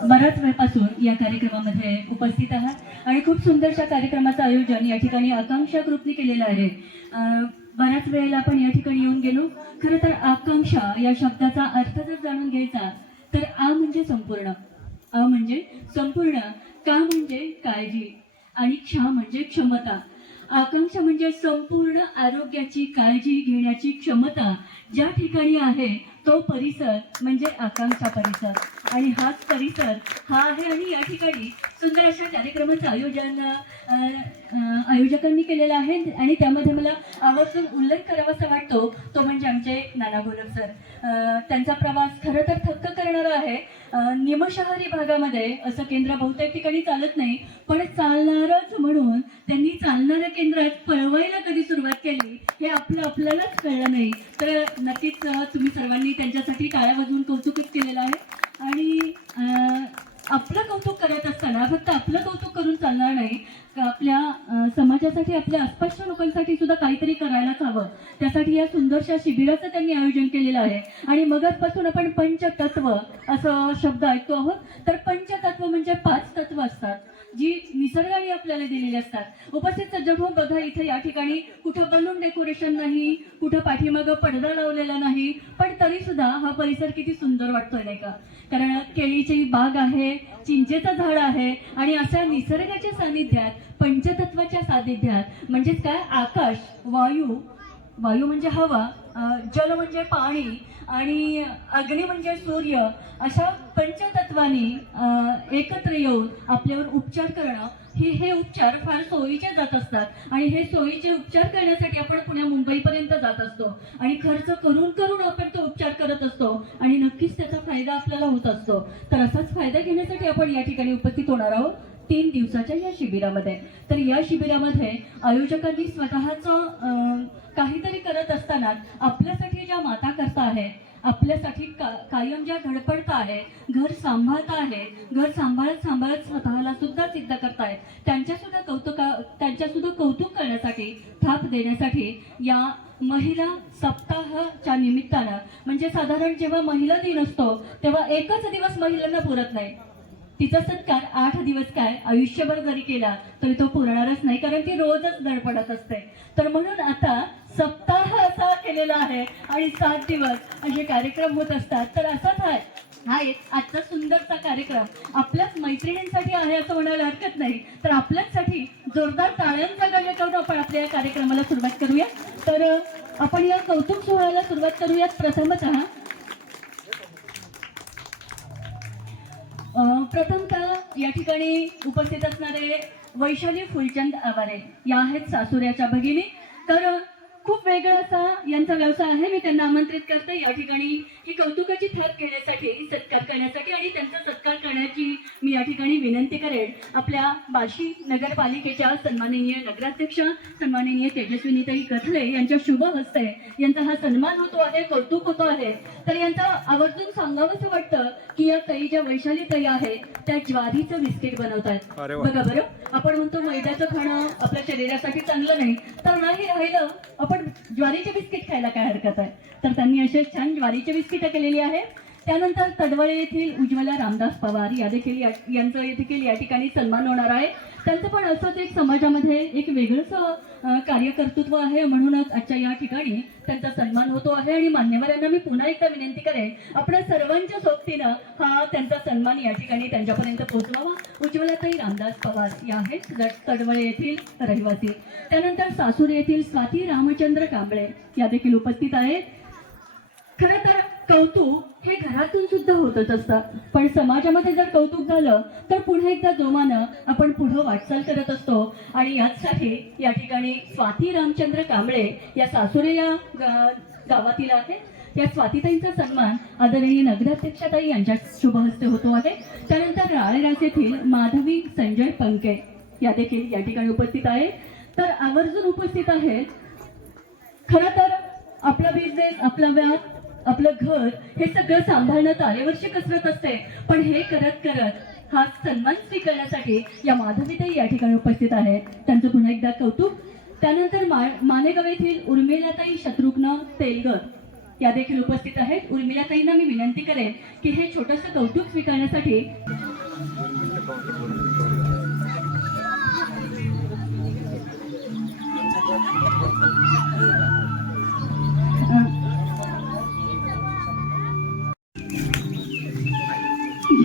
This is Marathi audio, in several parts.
बऱ्याच वेळपासून या कार्यक्रमामध्ये उपस्थित आहात आणि खूप सुंदरशा कार्यक्रमाचं आयोजन या ठिकाणी आकांक्षा ग्रुपने केलेलं आहे। बऱ्याच वेळेला आपण या ठिकाणी येऊन गेलो। खरं तर आकांक्षा या शब्दाचा अर्थ जर जाणून घ्यायचा तर आ म्हणजे संपूर्ण, अ म्हणजे संपूर्ण, का म्हणजे काळजी आणि क्षमा म्हणजे क्षमता। आकांक्षा म्हणजे संपूर्ण आरोग्याची काळजी घेण्याची क्षमता ज्या ठिकाणी आहे तो परिसर म्हणजे आकांक्षा परिसर आणि हाच परिसर हा आहे। आणि या ठिकाणी सुंदर अशा कार्यक्रमाचं आयोजन आयोजकांनी केलेलं आहे आणि त्यामध्ये मला आवर्जून उल्लेख करावासा वाटतो तो म्हणजे आमचे नाना गोलप सर। त्यांचा प्रवास खरं तर थक्क करणारा आहे। निमशहरी भागामध्ये असं केंद्र बहुतेक ठिकाणी चालत नाही, पण चालणारच म्हणून त्यांनी चालणाऱ्या केंद्रात पळवायला कधी सुरुवात केली हे आपल्यालाच कळलं नाही। तर नक्कीच तुम्ही सर्वांनी त्यांच्यासाठी टाळ्या वाजवून कौतुकच केलेलं आहे। आणि आपलं कौतुक करत असताना फक्त आपलं कौतुक करून चालणार नाही, आपल्या समाजासाठी आपल्या आसपासच्या लोकांसाठी सुद्धा काहीतरी करायलाच हवं। त्यासाठी या सुंदरशा शिबिराचं त्यांनी आयोजन केलेलं आहे। आणि मगाचपासून आपण पंचतत्व असं शब्द ऐकतो आहोत, तर पंचतत्व म्हणजे 5 तत्व असतात जी निसर्गाने आपल्याला दिलेली असतात। उपस्थित सज्जन हो, बघा इथे या ठिकाणी कुठं बलून डेकोरेशन नाही, कुठं पाठीमागं पडदा लावलेला नाही, पण तरी सुद्धा हा परिसर किती सुंदर वाटतोय नाही का? कारण केळीची बाग आहे, चिंचेचं झाड आहे आणि अशा निसर्गाच्या सानिध्यात पंचतत्वाच्या सानिध्यात म्हणजेच काय, आकाश, वायू, वायू म्हणजे हवा, जल म्हणजे पाणी आणि अग्नी म्हणजे सूर्य, अशा पंचतत्वांनी एकत्र येऊन आपल्यावर उपचार करणं हे उपचार फार सोयीचे जात असतात। आणि हे सोयीचे उपचार करण्यासाठी आपण पुण्या मुंबईपर्यंत जात असतो आणि खर्च करून करून आपण तो उपचार करत असतो आणि नक्कीच त्याचा फायदा आपल्याला होत असतो। तर असाच फायदा घेण्यासाठी आपण या ठिकाणी उपस्थित होणार आहोत 3 दिवसाच्या या शिबिरामध्ये। तर या शिबिरामध्ये आयोजकांनी स्वतःचं काहीतरी करत असताना आपल्यासाठी ज्या माता करता आहे, आपल्यासाठी कायम ज्या धडपडता आहे, घर सांभाळता आहे, घर सांभाळत सांभाळत स्वतःला सुद्धा सिद्ध करतायत, त्यांच्या सुद्धा कौतुक करण्यासाठी, थाप देण्यासाठी या महिला सप्ताहाच्या निमित्तानं, म्हणजे साधारण जेव्हा महिला दिन असतो तेव्हा एकच दिवस महिलांना पुरत नाही, तिचा सत्कार 8 दिवस काय आयुष्यभर जरी केला तरी तो पुरणारच नाही, कारण ती रोजच धडपडत असते। तर म्हणून आता सप्ताह असा केलेला आहे आणि 7 दिवस असे कार्यक्रम होत असतात। तर असाच आहे हा एक आजचा सुंदरसा कार्यक्रम आपल्याच मैत्रिणींसाठी आहे असं म्हणायला हरकत नाही। तर आपल्यासाठी जोरदार टाळ्यांचा गजर करून आपण आपल्या या कार्यक्रमाला सुरुवात करूया। तर आपण या कौतुक सोहळ्याला सुरुवात करूयात। प्रथमतः या ठिकाणी उपस्थित असणारे वैशाली फुलचंद आवारे या आहेत सासुऱ्याच्या भगिनी। तर खूप वेगळा असा यांचा व्यवसाय आहे। मी त्यांना आमंत्रित करते या ठिकाणी ही कौतुकाची थाप घेण्यासाठी, सत्कार करण्यासाठी आणि त्यांचा सत्कार करण्याची मी या ठिकाणी विनंती करेन आपल्या बार्शी नगरपालिकेच्या सन्माननीय नगराध्यक्ष सन्माननीय तेजस्विनीताई कथले यांच्या शुभ हस्ते यांचा हा सन्मान होतो आहे, कौतुक होतो आहे। तर यांचा आवर्जून सांगावंसं वाटतं की या ताई ज्या वैशाली ताई आहेत त्या ज्वारीचं बिस्किट बनवतात। बघा बरं, आपण म्हणतो मैद्याचं खाणं आपल्या शरीरासाठी चांगलं नाही, तर नाही राहिलं आपण ज्वारीचे बिस्किट खायला काय हरकत आहे। तर त्यांनी असे छान ज्वारीचे बिस्किट केलेली आहे। त्यानंतर तडवळे येथील उज्ज्वला रामदास पवार यांचं देखील या ठिकाणी सन्मान होणार आहे। त्यांचं पण असंच एक समाजामध्ये एक वेगळंच कार्यकर्तृत्व आहे, म्हणूनच आजच्या या ठिकाणी त्यांचा सन्मान होतो आहे। आणि मान्यवरांना मी पुन्हा एकदा विनंती करेन आपल्या सर्वांच्या सोबतीनं हा त्यांचा सन्मान या ठिकाणी त्यांच्यापर्यंत पोहोचवावा। उज्ज्वलाताई रामदास पवार या आहेत तडवळे येथील रहिवासी। त्यानंतर सासूर येथील स्वाती रामचंद्र कांबळे या देखील उपस्थित आहेत। खरं तर कौतुक हे घरातून सुद्धा होतच असतं, पण समाजामध्ये जर कौतुक झालं तर पुन्हा एकदा जोमानं आपण पुढं वाटचाल करत असतो। आणि याचसाठी या ठिकाणी स्वाती रामचंद्र कांबळे या सासुरे या गावातील आहेत। या स्वातीताईंचा सन्मान आदरणीय नगराध्यक्षताई यांच्या शुभ हस्ते होतो आहे। त्यानंतर राळेरास येथील माधवी संजय पंके या देखील या ठिकाणी उपस्थित आहेत। तर आवर्जून उपस्थित आहेत। खरं तर आपला बिझनेस, आपला व्याप, आपलं घर हे सगळं सांभाळणं तारेवरची कसरत असते, पण हे करत करत हा सन्मान स्वीकारण्यासाठी या माधवीताई या ठिकाणी उपस्थित आहेत, त्यांचं पुन्हा एकदा कौतुक। त्यानंतर मालेगाव येथील उर्मिलाताई शत्रुघ्न तेलगर या देखील उपस्थित आहेत। उर्मिलाताईंना मी विनंती करेन की हे छोटंसं कौतुक स्वीकारण्यासाठी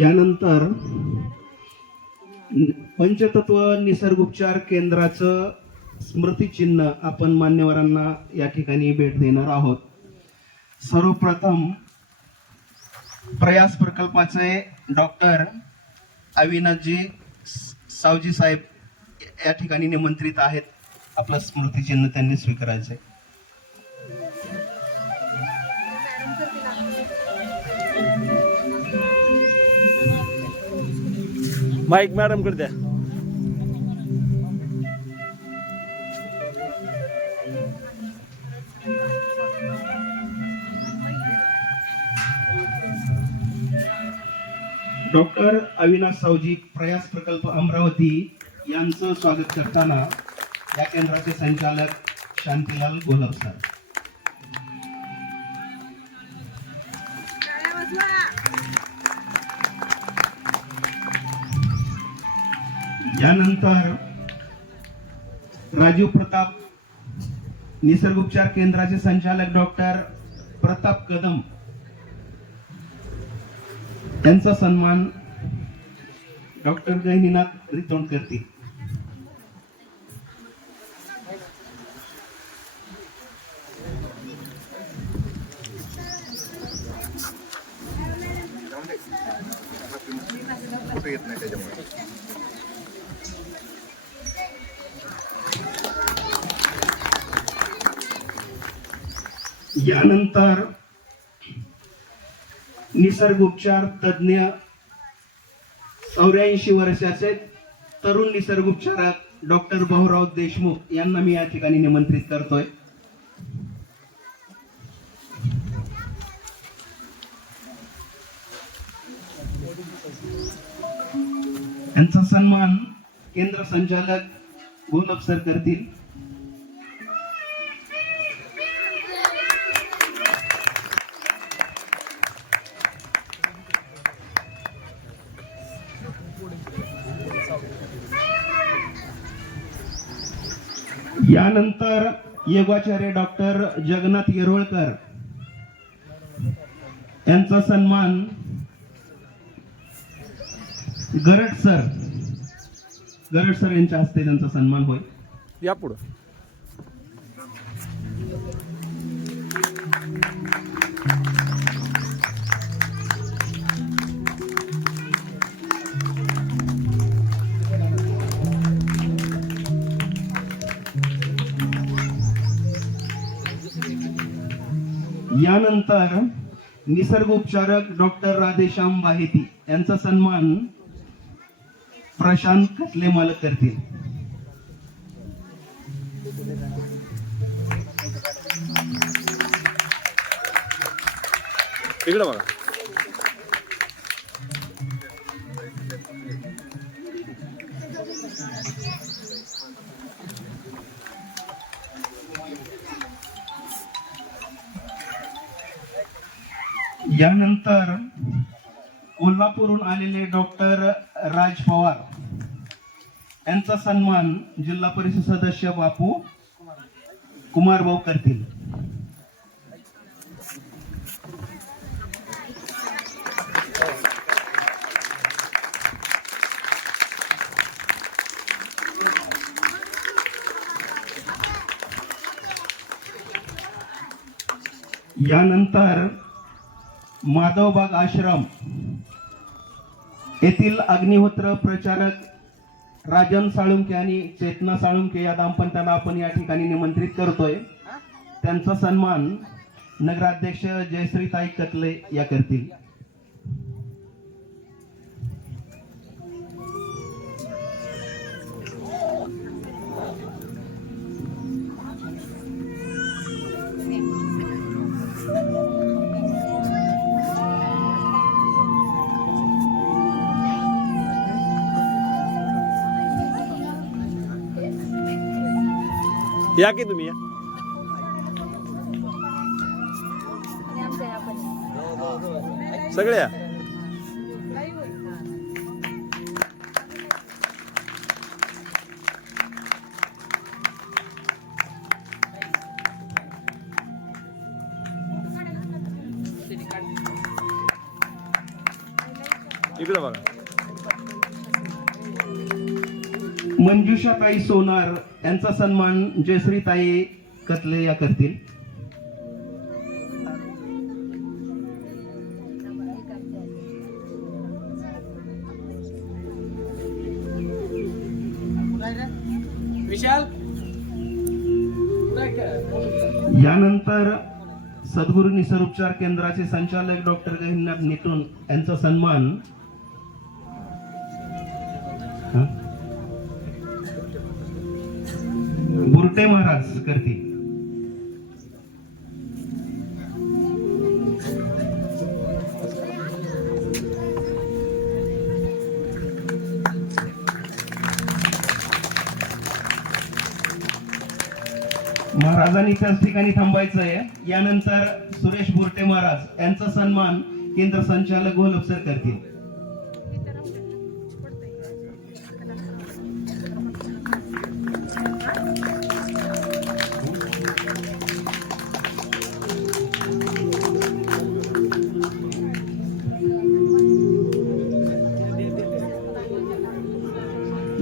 यानंतर पंचतत्व निसर्गोपचार केंद्राचं स्मृतिचिन्ह आपण मान्यवरांना या ठिकाणी भेट देणार आहोत. सर्वप्रथम प्रयास प्रकल्पाचे डॉक्टर अविनाशजी सावजी साहेब या ठिकाणी निमंत्रित आहेत. आपलं स्मृतिचिन्ह त्यांनी स्वीकारायचे. माईक मॅडम कडे द्या. डॉक्टर अविनाश सावजी प्रयास प्रकल्प अमरावती यांचं स्वागत करताना या केंद्राचे संचालक शांतीलाल गोलब सर. यानंतर राजीव प्रताप निसर्गोपचार केंद्राचे संचालक डॉक्टर प्रताप कदम यांचा सन्मान डॉक्टर गहिनीनाथ रितोंड करतील. यानंतर निसर्गोपचार तज्ञ 84 वर्षाचे तरुण निसर्गोपचारक डॉक्टर भाऊराव देशमुख यांना मी या ठिकाणी निमंत्रित करतोय. यांचा सन्मान केंद्र संचालक गोलब सर करतील. यानंतर योगाचार्य डॉक्टर जगन्नाथ येरोळकर यांचा सन्मान गरड सर यांच्या हस्ते त्यांचा सन्मान होईल. या पुढं. यानंतर निसर्गोपचारक डॉक्टर राधेश्याम बाहेती यांचा सन्मान प्रशांत खटले मालक करतील. इकडे बघा. यानंतर कोल्हापूरहून आलेले डॉक्टर राज पवार यांचा सन्मान जिल्हा परिषद सदस्य बापू कुमार भाऊ करतील. यानंतर माधवबाग आश्रम येथील अग्निहोत्र प्रचारक राजन साळुंके आणि चेतना साळुंके या दाम्पत्याला आपण या ठिकाणी निमंत्रित करतोय. त्यांचा सन्मान नगराध्यक्ष जयश्रीताई कतले या करतील. या की तुम्ही या. सगळ्या इकडे बघा. मंजुषाताई सोनार यांचा सन्मान जयश्रीताई कतले या करतील. यानंतर सद्गुरू निसर्गोपचार केंद्राचे संचालक डॉक्टर गहिनाथ निटून यांचा सन्मान बुरटे महाराज करतील. महाराजांनी त्याच ठिकाणी थांबायचं आहे. यानंतर सुरेश बुरटे महाराज यांचा सन्मान केंद्र संचालक गोलब सर करतील.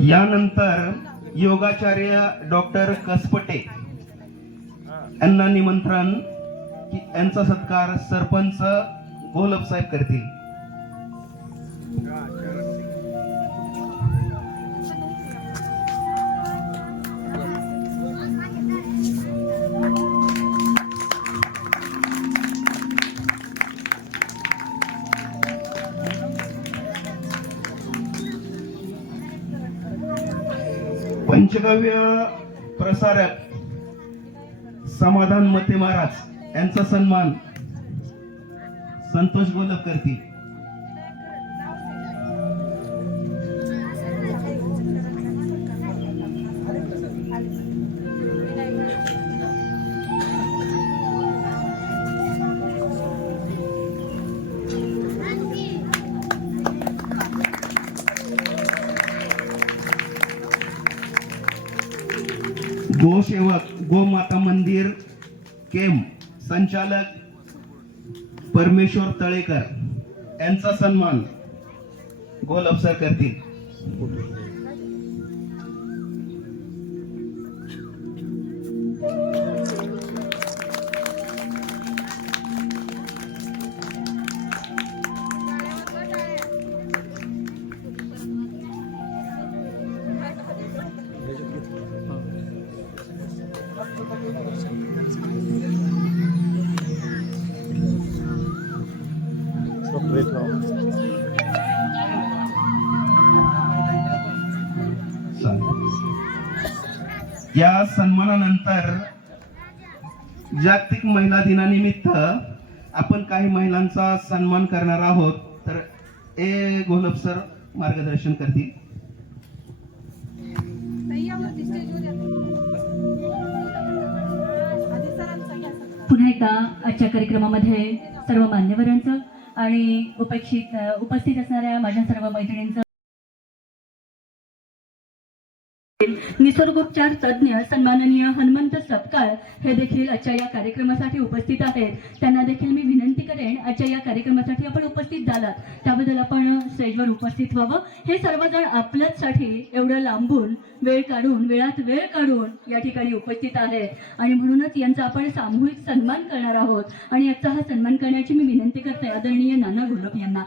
यानंतर योगाचार्य डॉक्टर कसपटे यांना निमंत्रण यांचा सत्कार सरपंच गोलब साहेब करतील. पंचगव्य प्रसारक समाधान मते महाराज यांचा सन्मान संतोष गोलब करतील. गोसेवक गोमाता मंदिर केम संचालक परमेश्वर तळेकर यांचा सन्मान गोलब सर करतील. या सन्मानानंतर जागतिक महिला दिनानिमित्त आपण काही महिलांचा सन्मान करणार आहोत. तर ए गोलब सर मार्गदर्शन करतील. पुन्हा एकदा आजच्या कार्यक्रमामध्ये सर्व मान्यवरांचं आणि उपस्थित असणाऱ्या माझ्या सर्व मैत्रिणींचं निसर्गोपचार तज्ज्ञ सन्माननीय हनुमंत सपकाळ हे देखील आजच्या या कार्यक्रमासाठी उपस्थित आहेत. त्यांना देखील मी विनंती करेन आजच्या या कार्यक्रमासाठी आपण उपस्थित झालात त्याबद्दल आपण स्टेजवर उपस्थित व्हावं. हे सर्वजण आपल्यासाठी एवढं लांबून वेळात वेळ काढून या ठिकाणी उपस्थित आहेत आणि म्हणूनच यांचा आपण सामूहिक सन्मान करणार आहोत. आणि आजचा हा सन्मान करण्याची मी विनंती करते आदरणीय नाना घोलप यांना.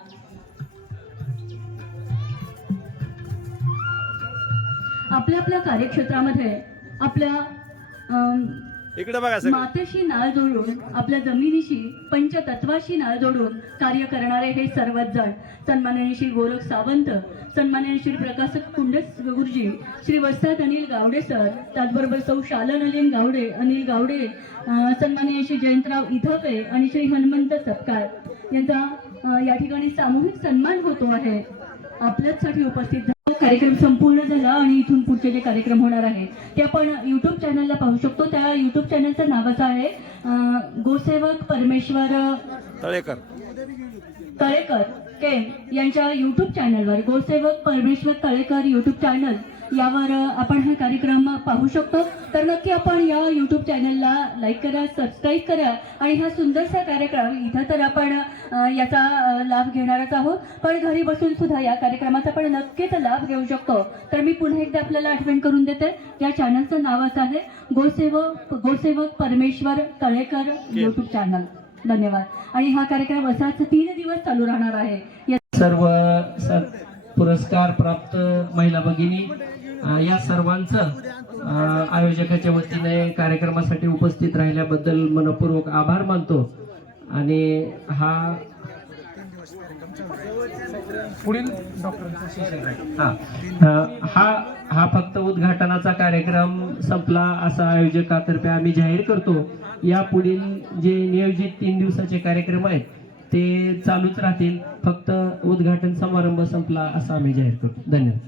आपल्या कार्यक्षेत्रामध्ये आपल्या इकडे बघा सगळे. मातेशी नाळ जोडून आपल्या जमिनीशी पंचतत्वाशी नाळ जोडून कार्य करणारे हे सर्वच जण सन्माननीय श्री गोरख सावंत, सन्माननीय श्री प्रकाश कुंडस गुरुजी, श्री वस्ताद अनिल गावडे सर, त्याचबरोबर सौ शालन अनिल गावडे, सन्माननीय श्री जयंतराव इधपे आणि श्री हनुमंत सपकाळ यांचा या ठिकाणी सामूहिक सन्मान होतो आहे. आपल्यासाठी उपस्थित कार्यक्रम संपूर्ण झाला आणि इथून पुढचे जे कार्यक्रम होणार आहे ते आपण यूट्यूब चॅनलला पाहू शकतो. त्या यूट्यूब चॅनलचं नाव असं आहे गोसेवक परमेश्वर तळेकर के यांच्या यूट्यूब चॅनलवर गोसेवक परमेश्वर तळेकर यूट्यूब चॅनल यावर आपण हा कार्यक्रम पाहू शकतो. तर नक्की आपण या यूट्यूब चॅनलला लाईक करा, सबस्क्राईब करा आणि हा सुंदरसा कार्यक्रम इथं तर आपण याचा लाभ घेणारच आहोत, पण घरी बसून सुद्धा या कार्यक्रमाचा आपण नक्कीच लाभ घेऊ शकतो. तर मी पुन्हा एकदा आपल्याला आठवण करून देते, या चॅनलचं नावच आहे गोसेवक परमेश्वर तळेकर यूट्यूब चॅनल. धन्यवाद. आणि हा कार्यक्रम असाच 3 दिवस चालू राहणार आहे. सर्व पुरस्कार प्राप्त महिला भगिनी या सर्वांचं आयोजकाच्या वतीने कार्यक्रमासाठी उपस्थित राहिल्याबद्दल मनपूर्वक आभार मानतो. आणि हा फक्त उद्घाटनाचा कार्यक्रम संपला असा आयोजकातर्फे आम्ही जाहीर करतो. या पुढील जे नियोजित 3 दिवसाचे कार्यक्रम आहेत ते चालूच राहतील. फक्त उद्घाटन समारंभ संपला असं आम्ही जाहीर करतो. धन्यवाद.